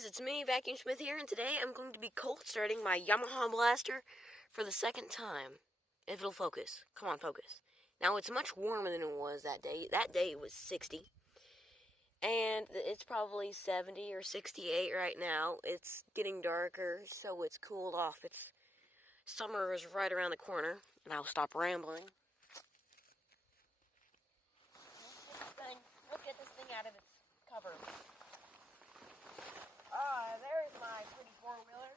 guys, it's me, Vacuum Smith here, and today I'm going to be cold starting my Yamaha blaster for the second time. If it'll focus. Come on, focus. Now, it's much warmer than it was that day. That day it was 60. And it's probably 70 or 68 right now. It's getting darker, so it's cooled off. Summer is right around the corner, and I'll stop rambling. Let's get this thing out of its cover. There's my pretty four-wheeler.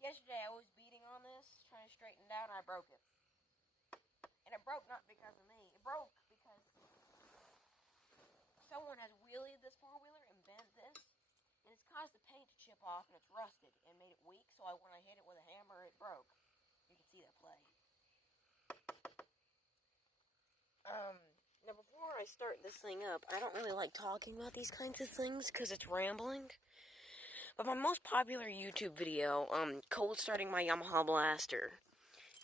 Yesterday I was beating on this, trying to straighten it out, and I broke it. And it broke not because of me. It broke because someone has wheelied this four-wheeler and bent this, and it's caused the paint to chip off, and it's rusted, and made it weak, so when I hit it with a hammer, it broke. You can see that play. Now before I start this thing up, I don't really like talking about these kinds of things because it's rambling. But my most popular YouTube video, cold starting my Yamaha blaster,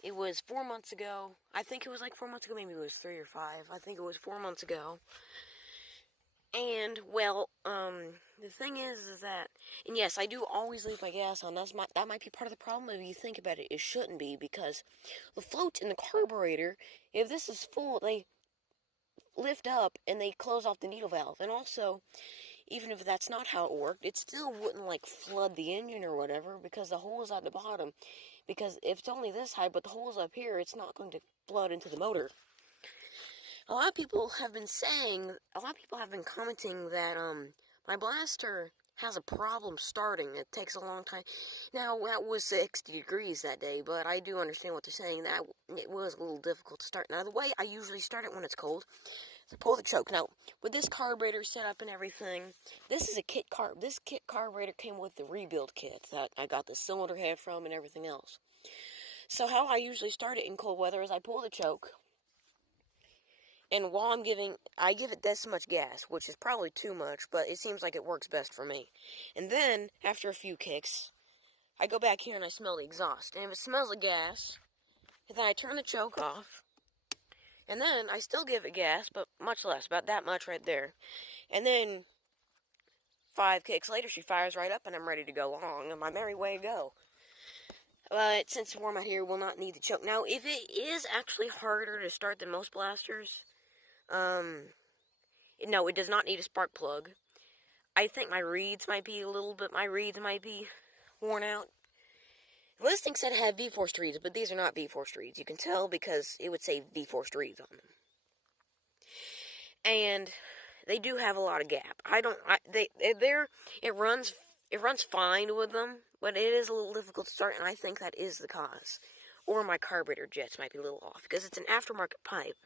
it was 4 months ago. I think it was like 4 months ago, maybe it was 3 or 5. I think it was 4 months ago. And, well, the thing is that, and yes, I do always leave my gas on. That might be part of the problem. If you think about it, it shouldn't be, because the floats in the carburetor, if this is full, they lift up and they close off the needle valve. And also, even if that's not how it worked, it still wouldn't, like, flood the engine or whatever, because the hole is at the bottom. Because if it's only this high, but the hole's up here, it's not going to flood into the motor. A lot of people have been commenting that, my blaster has a problem starting. It takes a long time. Now, that was 60 degrees that day, but I do understand what they're saying, that it was a little difficult to start. Now, the way I usually start it when it's cold is I pull the choke. Now, with this carburetor set up and everything, this is a kit carburetor came with the rebuild kit that I got the cylinder head from and everything else. So how I usually start it in cold weather is I pull the choke, and while I give it this much gas, which is probably too much, but it seems like it works best for me. And then, after a few kicks, I go back here and I smell the exhaust. And if it smells like gas, then I turn the choke off. And then I still give it gas, but much less, about that much right there. And then 5 kicks later, she fires right up and I'm ready to go along on my merry way to go. But since it's warm out here, we'll not need the choke. Now, if it is actually harder to start than most blasters, no, it does not need a spark plug. I think my reeds might be worn out. The listing said it had V-forced reeds, but these are not V-forced reeds. You can tell because it would say V-forced reeds on them. And they do have a lot of gap. It runs fine with them, but it is a little difficult to start, and I think that is the cause. Or my carburetor jets might be a little off, because it's an aftermarket pipe.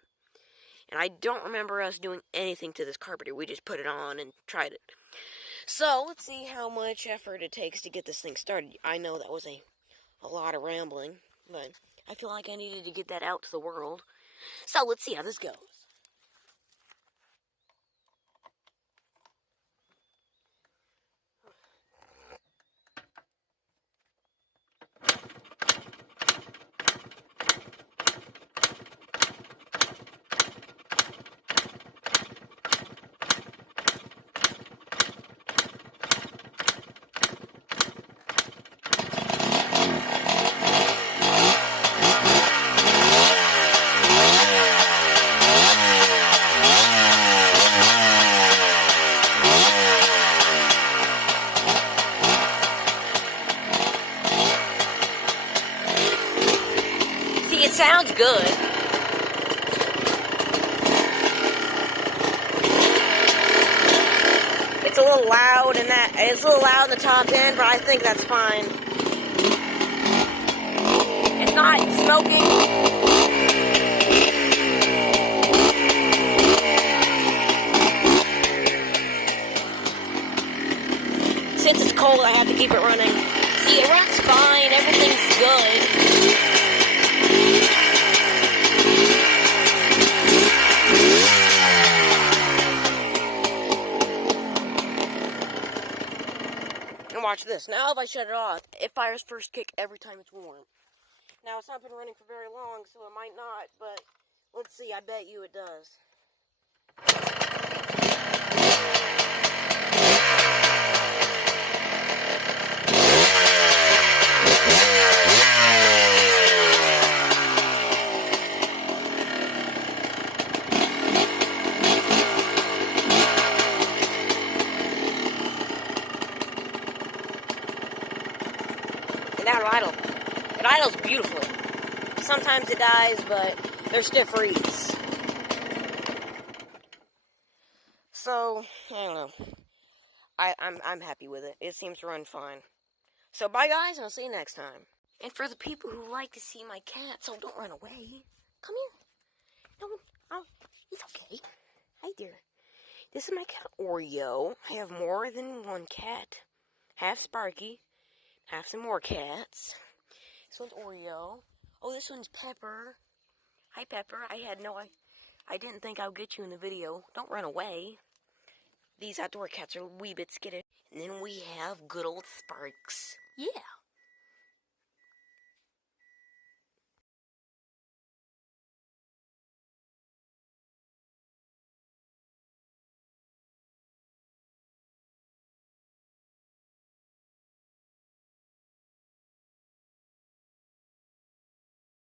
And I don't remember us doing anything to this carburetor. We just put it on and tried it. So, let's see how much effort it takes to get this thing started. I know that was a lot of rambling, but I feel like I needed to get that out to the world. So, let's see how this goes. It sounds good. It's a little loud in the top end, but I think that's fine. It's not smoking. Since it's cold, I have to keep it running. See, it runs fine. Everything's good. And watch this. Now if I shut it off, it fires first kick every time it's warm. Now it's not been running for very long, so it might not, but Let's see, I bet you it does. And that'll idle. It idles beautifully. Sometimes it dies, but they're stiff reeds. So, I don't know. I'm happy with it. It seems to run fine. So bye guys, and I'll see you next time. And for the people who like to see my cat, so don't run away. Come here. No, it's okay. Hi there. This is my cat Oreo. I have more than one cat. Half Sparky. Have some more cats. This one's Oreo. Oh, this one's Pepper. Hi, Pepper. I didn't think I would get you in the video. Don't run away. These outdoor cats are wee bit skittish. And then we have good old Sparks. Yeah.